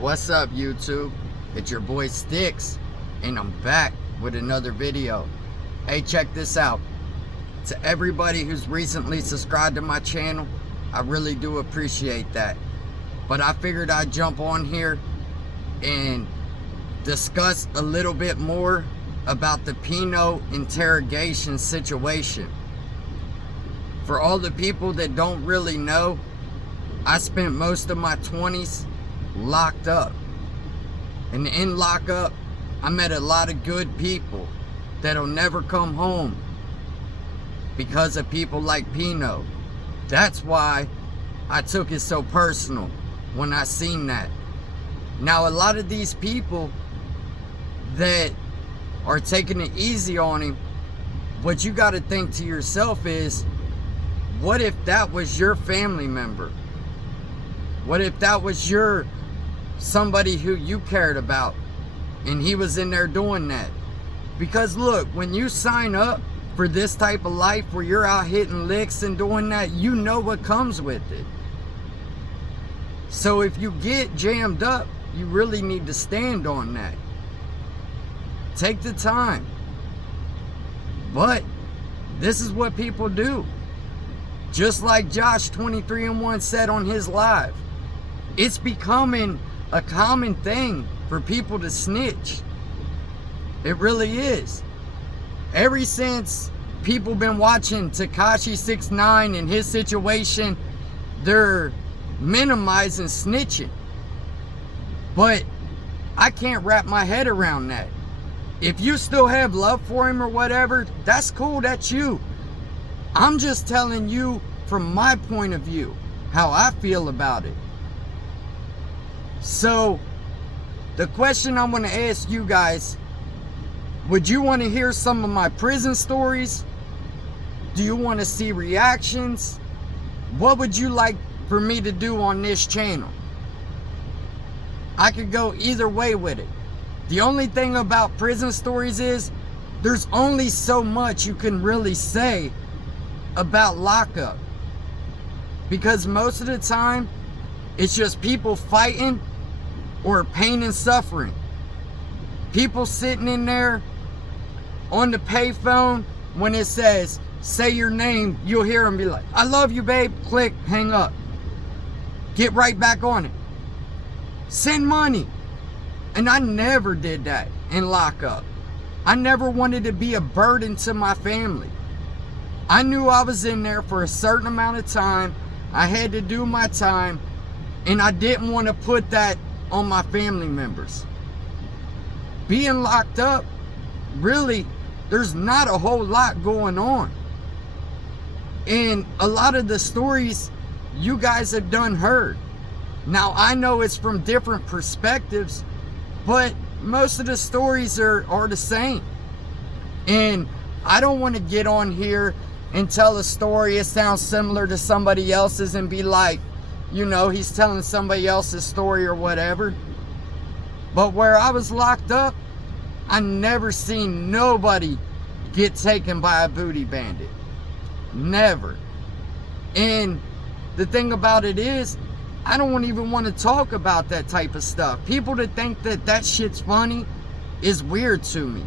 What's up, YouTube? It's your boy Sticks, and I'm back with another video. Hey, check this out. To everybody who's recently subscribed to my channel, I really do appreciate that. But I figured I'd jump on here and discuss a little bit more about the Pino interrogation situation. For all the people that don't really know, I spent most of my 20s locked up. And in lockup, I met a lot of good people that'll never come home because of people like Pino. That's why I took it so personal when I seen that. Now, a lot of these people that are taking it easy on him, what you got to think to yourself is, what if that was your family member? What if that was somebody who you cared about and he was in there doing that? Because look, when you sign up for this type of life where you're out hitting licks and doing that, you know what comes with it. So if you get jammed up, you really need to stand on that. Take the time. But this is what people do. Just like Josh 23-1 said on his live, it's becoming a common thing for people to snitch. It really is. Ever since people been watching Tekashi 6ix9ine and his situation, they're minimizing snitching. But I can't wrap my head around that. If you still have love for him or whatever, that's cool, that's you. I'm just telling you from my point of view how I feel about it. So the question I'm going to ask you guys, would you want to hear some of my prison stories? Do you want to see reactions? What would you like for me to do on this channel? I could go either way with it. The only thing about prison stories is there's only so much you can really say about lockup, because most of the time it's just people fighting or pain and suffering. People sitting in there on the payphone, when it says say your name, you'll hear them be like, I love you, babe. Click, hang up, get right back on it, send money. And I never did that in lockup. I never wanted to be a burden to my family. I knew I was in there for a certain amount of time. I had to do my time, and I didn't want to put that on my family members. Being locked up, really, there's not a whole lot going on. And a lot of the stories you guys have done heard. Now, I know it's from different perspectives, but most of the stories are the same. And I don't want to get on here and tell a story, it sounds similar to somebody else's, and be like, you know, he's telling somebody else's story or whatever. But where I was locked up, I never seen nobody get taken by a booty bandit. Never. And the thing about it is, I don't even want to talk about that type of stuff. People that think that that shit's funny is weird to me.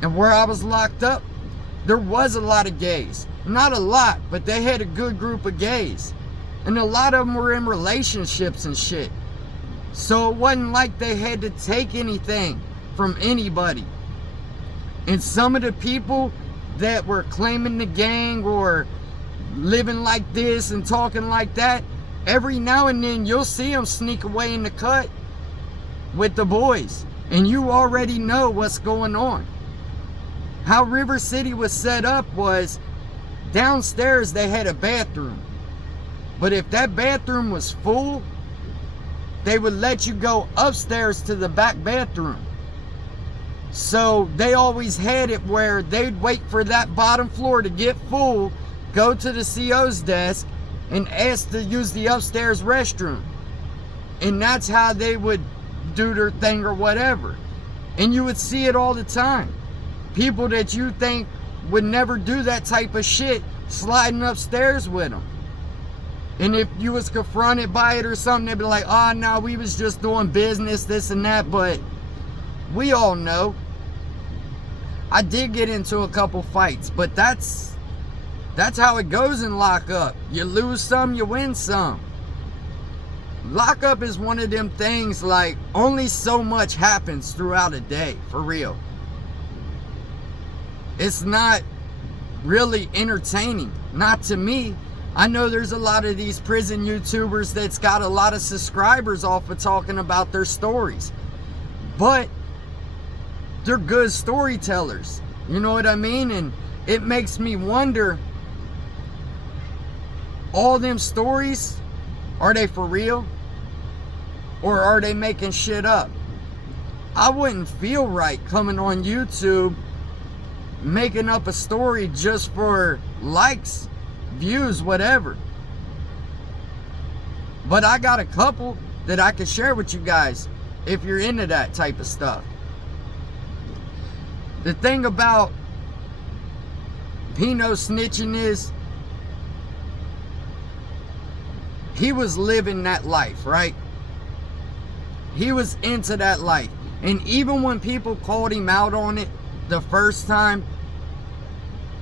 And where I was locked up, there was a lot of gays. Not a lot, but they had a good group of gays. And a lot of them were in relationships and shit. So it wasn't like they had to take anything from anybody. And some of the people that were claiming the gang or living like this and talking like that, every now and then you'll see them sneak away in the cut with the boys. And you already know what's going on. How River City was set up was, downstairs they had a bathroom. But if that bathroom was full, they would let you go upstairs to the back bathroom. So they always had it where they'd wait for that bottom floor to get full, go to the CO's desk, and ask to use the upstairs restroom. And that's how they would do their thing or whatever. And you would see it all the time. People that you think would never do that type of shit sliding upstairs with them. And if you was confronted by it or something, they'd be like, oh, no, we was just doing business, this and that. But we all know I did get into a couple fights, but that's how it goes in lockup. You lose some, you win some. Lockup is one of them things, like, only so much happens throughout a day, for real. It's not really entertaining, not to me. I know there's a lot of these prison YouTubers that's got a lot of subscribers off of talking about their stories, but they're good storytellers, you know what I mean? And it makes me wonder, all them stories, are they for real? Or are they making shit up? I wouldn't feel right coming on YouTube making up a story just for likes, views, whatever. But I got a couple that I can share with you guys if you're into that type of stuff. The thing about Pino snitching is, he was living that life, right? He was into that life. And even when people called him out on it the first time,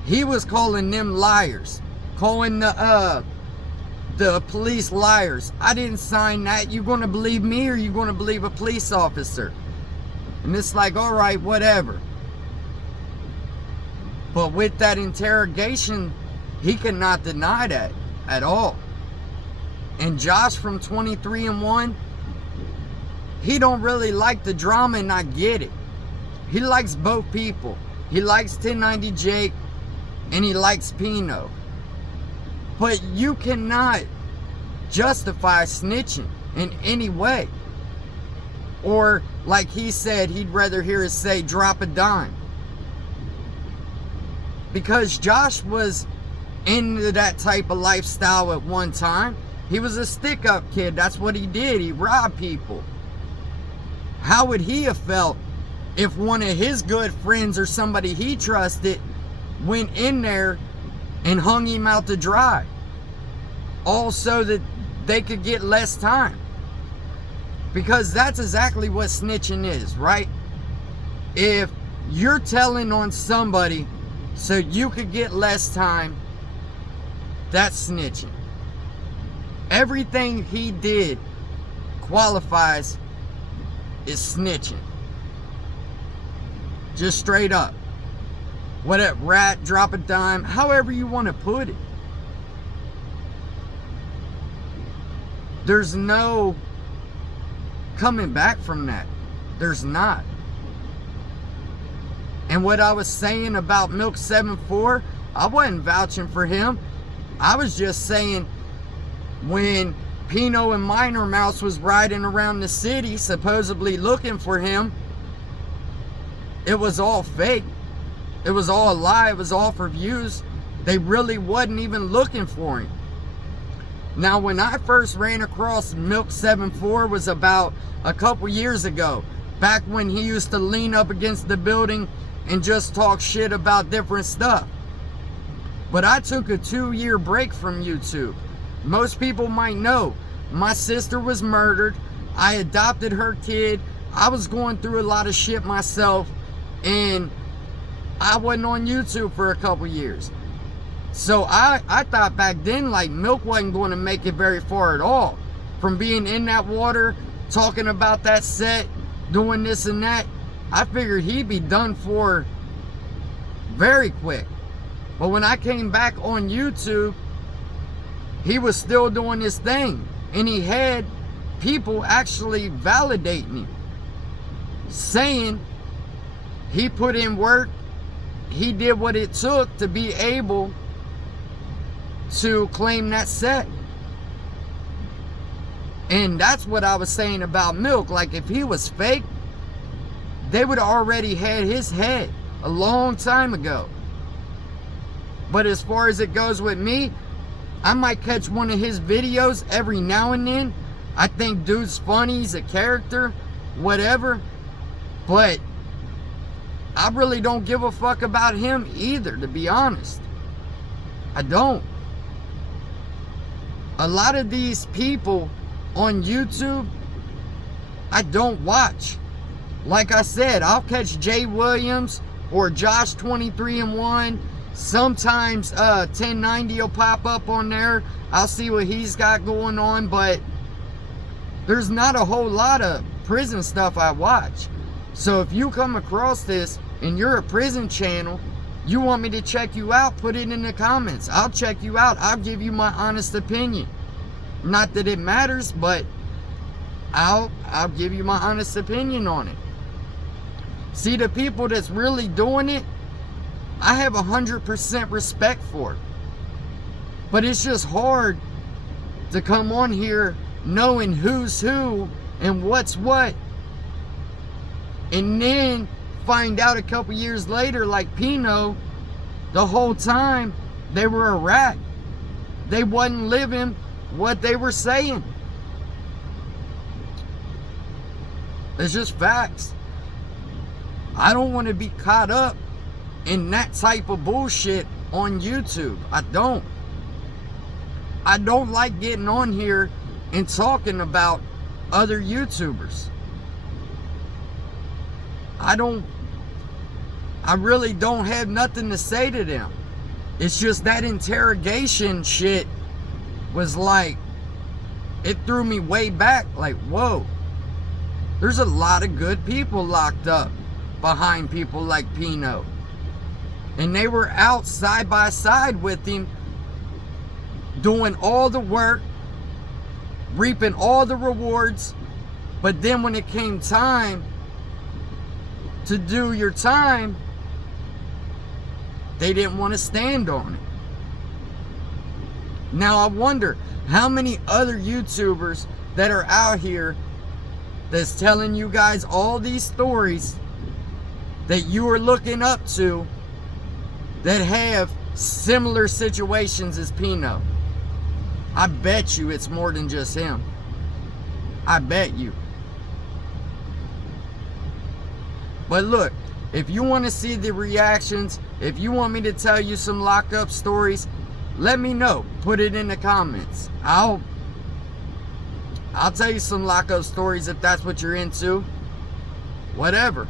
he was calling them liars, calling the police liars. I didn't sign that. You gonna believe me or you gonna believe a police officer? And it's like, all right, whatever. But with that interrogation, he cannot deny that at all. And Josh from 23-1, he don't really like the drama, and I get it. He likes both people. He likes 1090 Jake, and he likes Pino. But you cannot justify snitching in any way. Or, like he said, he'd rather hear us say, drop a dime. Because Josh was into that type of lifestyle at one time. He was a stick-up kid. That's what he did. He robbed people. How would he have felt if one of his good friends or somebody he trusted went in there and hung him out to dry? All so that they could get less time. Because that's exactly what snitching is, right? If you're telling on somebody so you could get less time, that's snitching. Everything he did qualifies as snitching. Just straight up. What a rat, drop a dime, however you want to put it. There's no coming back from that. There's not. And what I was saying about Milk 7-4, I wasn't vouching for him. I was just saying, when Pino and Minor Mouse was riding around the city supposedly looking for him, it was all fake. It was all a lie. It was all for views. They really wasn't even looking for him. Now, when I first ran across Milk 7-4 was about a couple years ago, back when he used to lean up against the building and just talk shit about different stuff. But I took a 2-year break from YouTube. Most people might know, my sister was murdered. I adopted her kid. I was going through a lot of shit myself, and I wasn't on YouTube for a couple years. So I thought back then, like, Milk wasn't going to make it very far at all. From being in that water, talking about that set, doing this and that, I figured he'd be done for very quick. But when I came back on YouTube, he was still doing his thing. And he had people actually validating him, saying he put in work, he did what it took to be able to claim that set. And that's what I was saying about Milk. Like, if he was fake, they would have already had his head a long time ago. But as far as it goes with me, I might catch one of his videos every now and then. I think dude's funny, he's a character, whatever. But I really don't give a fuck about him either, to be honest. I don't. A lot of these people on YouTube, I don't watch. Like I said, I'll catch Jay Williams or Josh 23-1. Sometimes 1090 will pop up on there. I'll see what he's got going on, but there's not a whole lot of prison stuff I watch. So if you come across this and you're a prison channel, you want me to check you out, put it in the comments. I'll check you out. I'll give you my honest opinion. Not that it matters, but I'll give you my honest opinion on it. See, the people that's really doing it, I have 100% respect for it. But it's just hard to come on here knowing who's who and what's what, and then find out a couple years later, like Pino, the whole time they were a rat. They wasn't living what they were saying. It's just facts. I don't want to be caught up in that type of bullshit on YouTube. I don't like getting on here and talking about other YouTubers. I really don't have nothing to say to them. It's just that interrogation shit was like, it threw me way back. Like, whoa, there's a lot of good people locked up behind people like Pino. And they were out side by side with him, doing all the work, reaping all the rewards. But then when it came time to do your time, they didn't want to stand on it. Now I wonder how many other YouTubers that are out here that's telling you guys all these stories that you are looking up to that have similar situations as Pino. I bet you it's more than just him. I bet you. But look, if you want to see the reactions, if you want me to tell you some lockup stories, let me know. Put it in the comments. I'll tell you some lockup stories if that's what you're into. Whatever.